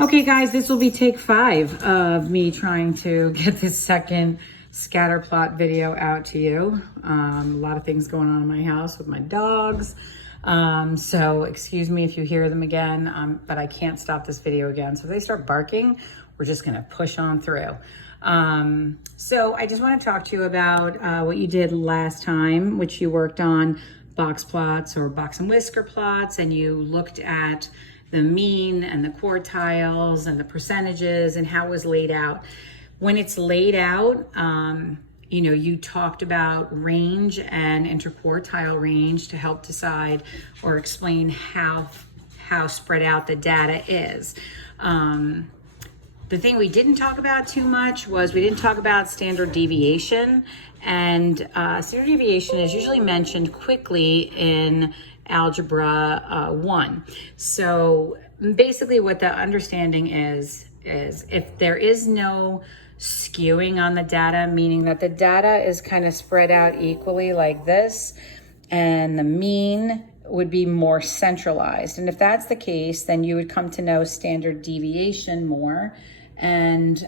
Okay guys, this will be take 5 of me trying to get this second scatter plot video out to you. A lot of things going on in my house with my dogs. So excuse me if you hear them again, but I can't stop this video again. So if they start barking, we're just gonna push on through. So I just wanna talk to you about what you did last time, which you worked on box plots or box and whisker plots, and you looked at the mean and the quartiles and the percentages and how it was laid out. When it's laid out, you talked about range and interquartile range to help decide or explain how spread out the data is. The thing we didn't talk about too much was we didn't talk about standard deviation. And standard deviation is usually mentioned quickly in Algebra 1. So basically what the understanding is if there is no skewing on the data, meaning that the data is kind of spread out equally like this, and the mean would be more centralized. And if that's the case, then you would come to know standard deviation more, and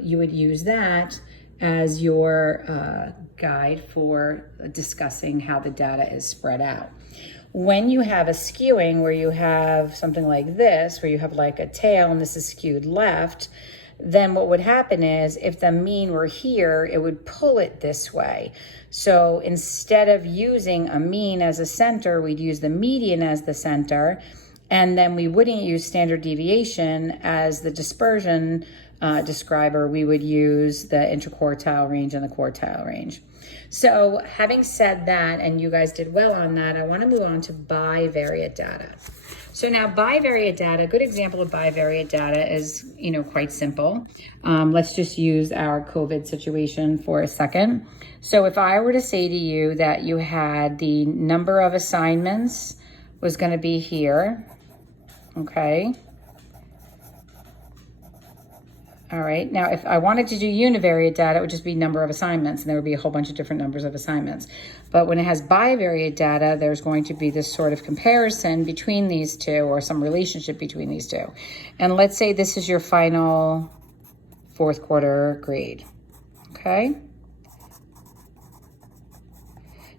you would use that as your guide for discussing how the data is spread out. When you have a skewing where you have something like this, where you have like a tail and this is skewed left, then what would happen is if the mean were here, it would pull it this way. So instead of using a mean as a center, we'd use the median as the center, and then we wouldn't use standard deviation as the dispersion describer. We would use the interquartile range and the quartile range. So having said that, and you guys did well on that, I want to move on to bivariate data. So now bivariate data, a good example of bivariate data is, quite simple. Let's just use our COVID situation for a second. So if I were to say to you that you had the number of assignments was going to be here, okay? All right, now if I wanted to do univariate data, it would just be number of assignments, and there would be a whole bunch of different numbers of assignments. But when it has bivariate data, there's going to be this sort of comparison between these two, or some relationship between these two. And let's say this is your final fourth quarter grade, okay?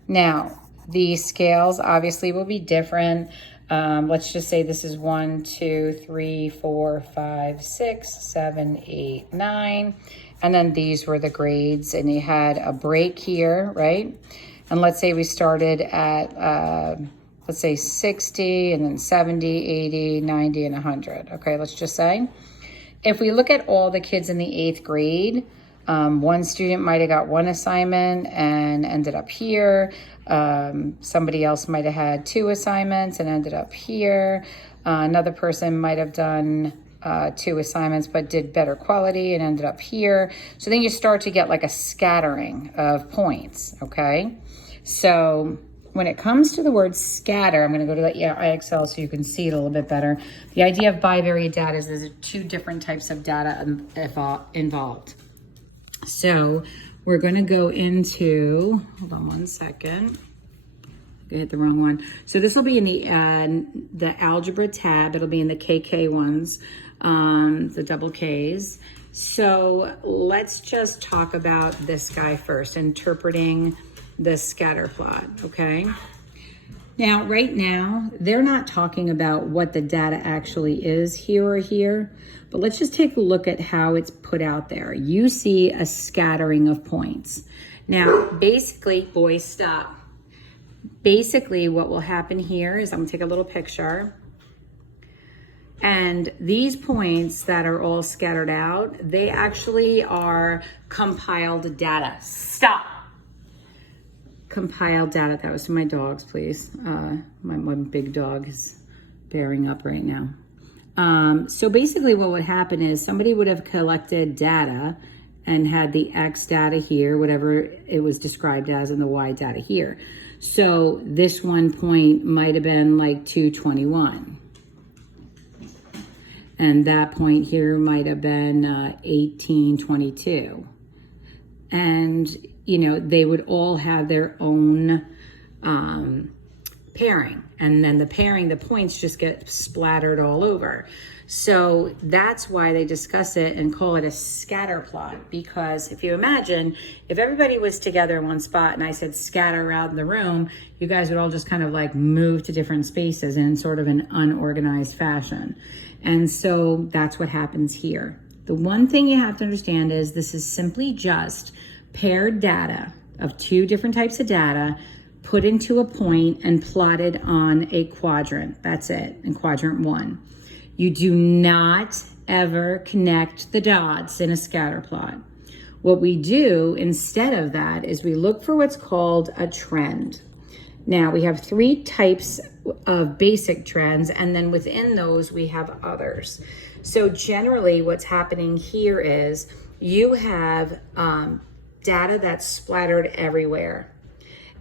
Now, the scales obviously will be different. Let's just say this is 1, 2, 3, 4, 5, 6, 7, 8, 9. And then these were the grades, and you had a break here, right? And let's say we started at, let's say 60, and then 70, 80, 90, and 100. Okay, let's just say. If we look at all the kids in the 8th grade, one student might have got one assignment and ended up here. Somebody else might have had 2 assignments and ended up here. Another person might have done 2 assignments but did better quality and ended up here. So then you start to get like a scattering of points, okay? So when it comes to the word scatter, I'm going to go to the IXL so you can see it a little bit better. The idea of bivariate data is there's 2 different types of data involved. So we're going to go into, hold on one second. I hit the wrong one. So this will be in the Algebra tab. It'll be in the KK ones, the double Ks. So let's just talk about this guy first, interpreting the scatter plot, okay? Now, right now, they're not talking about what the data actually is here or here, but let's just take a look at how it's put out there. You see a scattering of points. Now, basically, boys, stop. Basically, what will happen here is I'm gonna take a little picture, and these points that are all scattered out, they actually are compiled data. Stop. Compiled data. That was to my dogs, please. My one big dog is bearing up right now. So basically what would happen is somebody would have collected data and had the X data here, whatever it was described as, and the Y data here. So this one point might have been like 221. And that point here might have been 1822. And, they would all have their own pairing. And then the points just get splattered all over. So that's why they discuss it and call it a scatter plot. Because if you imagine, if everybody was together in one spot and I said scatter around the room, you guys would all just kind of like move to different spaces in sort of an unorganized fashion. And so that's what happens here. The one thing you have to understand is this is simply just paired data of two different types of data put into a point and plotted on a quadrant. That's it, in quadrant 1. You do not ever connect the dots in a scatter plot. What we do instead of that is we look for what's called a trend. Now we have 3 types of basic trends, and then within those we have others. So generally what's happening here is you have data that's splattered everywhere.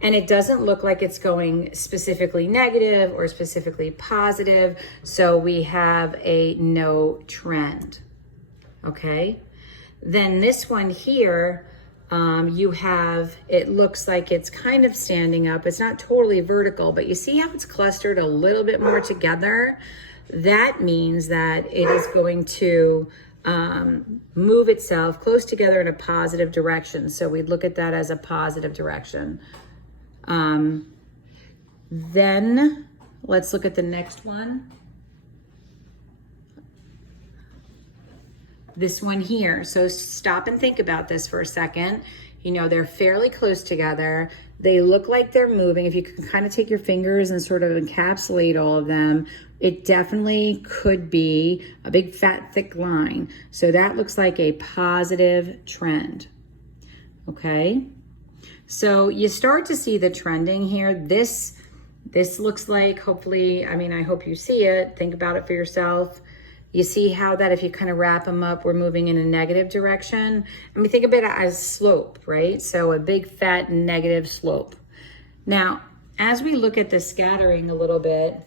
And it doesn't look like it's going specifically negative or specifically positive. So we have a no trend. Okay. Then this one here, you have, it looks like it's kind of standing up. It's not totally vertical, but you see how it's clustered a little bit more together? That means that it is going to move itself close together in a positive direction. So we'd look at that as a positive direction. Then let's look at the next one. This one here. So stop and think about this for a second. You know, they're fairly close together. They look like they're moving. If you can kind of take your fingers and sort of encapsulate all of them, it definitely could be a big fat thick line. So that looks like a positive trend. Okay. So you start to see the trending here. This looks like, hopefully, I mean, I hope you see it. Think about it for yourself. You see how that if you kind of wrap them up, we're moving in a negative direction. I mean, think of it as slope, right? So a big fat negative slope. Now, as we look at the scattering a little bit,